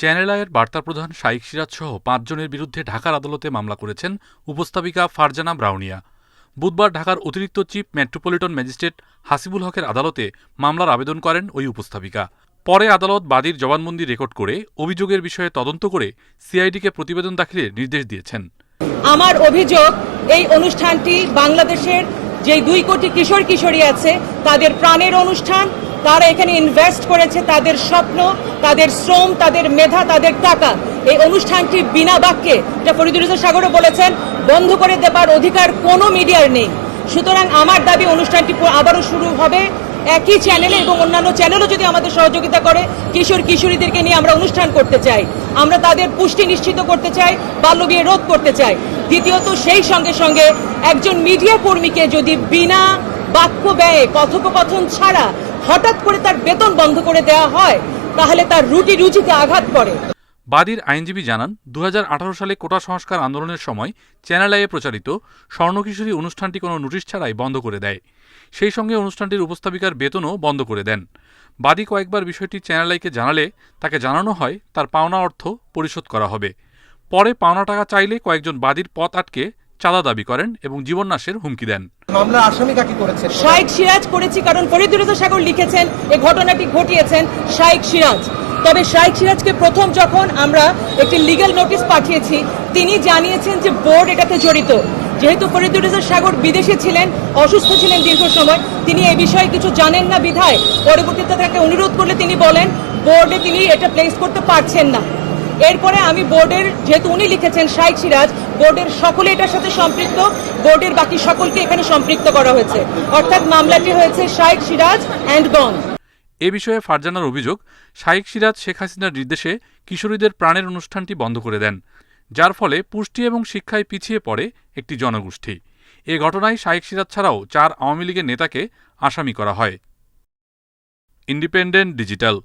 Channel আইয়ের বার্তা প্রধান শাইখ সিরাজ সহ ৫ জনের বিরুদ্ধে ঢাকার আদালতে মামলা করেছেন উপস্থাপিকা ফারজানা ব্রাউনিয়া। বুধবার ঢাকার অতিরিক্ত চিফ মেট্রোপলিটন ম্যাজিস্ট্রেট হাসিবুল হকের আদালতে মামলার আবেদন করেন ওই উপস্থাপিকা। পরে আদালত বাদীর জবানবন্দি রেকর্ড করে অভিযোগের বিষয়ে তদন্ত করে সিআইডিকে প্রতিবেদন দাখিলের নির্দেশ দিয়েছেন। আমার অভিযোগ, এই অনুষ্ঠানটি বাংলাদেশের যে 2 কোটি কিশোর কিশোরী আছে তাদের প্রাণের অনুষ্ঠান। তারা এখানে ইনভেস্ট করেছে তাদের স্বপ্ন, তাদের শ্রম, তাদের মেধা, তাদের টাকা। এই অনুষ্ঠানটি বিনা বাক্যে, যা ফরিদুর রেজা সাগরও বলেছেন, বন্ধ করে দেবার অধিকার কোনো মিডিয়ার নেই। সুতরাং আমার দাবি, অনুষ্ঠানটি আবারও শুরু হবে একই চ্যানেলে এবং অন্যান্য চ্যানেলও যদি আমাদের সহযোগিতা করে। কিশোর কিশোরীদেরকে নিয়ে আমরা অনুষ্ঠান করতে চাই, আমরা তাদের পুষ্টি নিশ্চিত করতে চাই, বাল্যবিয়ে রোধ করতে চাই। দ্বিতীয়ত, সেই সঙ্গে সঙ্গে একজন মিডিয়া কর্মীকে যদি বিনা বাক্য ব্যয়ে, কথোপকথন ছাড়া হঠাৎ করে তার বেতন বন্ধ করে দেওয়া হয়, তাহলে তার রুটি রুচিতে আঘাত পড়ে। বাদীর আইনজীবী জানান, ২০১৮ সালে কোটা সংস্কার আন্দোলনের সময় চ্যানেল আইয়ে প্রচারিত স্বর্ণকিশোরী অনুষ্ঠানটি কোনো নোটিশ ছাড়াই বন্ধ করে দেয়। সেই সঙ্গে অনুষ্ঠানটির উপস্থাপিকার বেতনও বন্ধ করে দেন। বাদী কয়েকবার বিষয়টি চ্যানেল আইকে জানালে তাকে জানানো হয় তার পাওনা অর্থ পরিশোধ করা হবে। পরে পাওনা টাকা চাইলে কয়েকজন বাদীর পথ আটকে চাঁদা দাবি করেন এবং জীবননাশের হুমকি দেন। মামলা আসামি কাকে করেছে? শাইখ সিরাজ করেছি, কারণ ফরিদুর রেজা সাগর লিখেছেন এই ঘটনাটি ঘটিয়েছেন শাইখ সিরাজ। তবে শাইখ সিরাজকে প্রথম যখন আমরা একটি লিগ্যাল নোটিশ পাঠিয়েছি, তিনি জানিয়েছেন যে বোর্ড এটাতে জড়িত। যেহেতু ফরিদুর রেজা সাগর বিদেশে ছিলেন, অসুস্থ ছিলেন দীর্ঘ সময়, তিনি এই বিষয়ে কিছু জানেন না বিধায় পরবর্তীতে তাকে অনুরোধ করলে তিনি বলেন বোর্ডে তিনি এটা প্লেস করতে পারছেন না। এরপরে আমি বোর্ডের, যেহেতু উনি লিখেছেন শাইখ সিরাজ, বোর্ডের সকলে এটার সাথে সম্পৃক্ত, বোর্ডের বাকি সকলকে এখানে সম্পৃক্ত করা হয়েছে। অর্থাৎ মামলাটি হয়েছে শাইখ সিরাজ অ্যান্ড গন। এ বিষয়ে ফারজানার অভিযোগ, শাইখ সিরাজ শেখ হাসিনার নির্দেশে কিশোরীদের প্রাণের অনুষ্ঠানটি বন্ধ করে দেন, যার ফলে পুষ্টি এবং শিক্ষায় পিছিয়ে পড়ে একটি জনগোষ্ঠী। এ ঘটনায় শাইখ সিরাজ ছাড়াও 4 আওয়ামী লীগের নেতাকে আসামি করা হয়। Independent digital.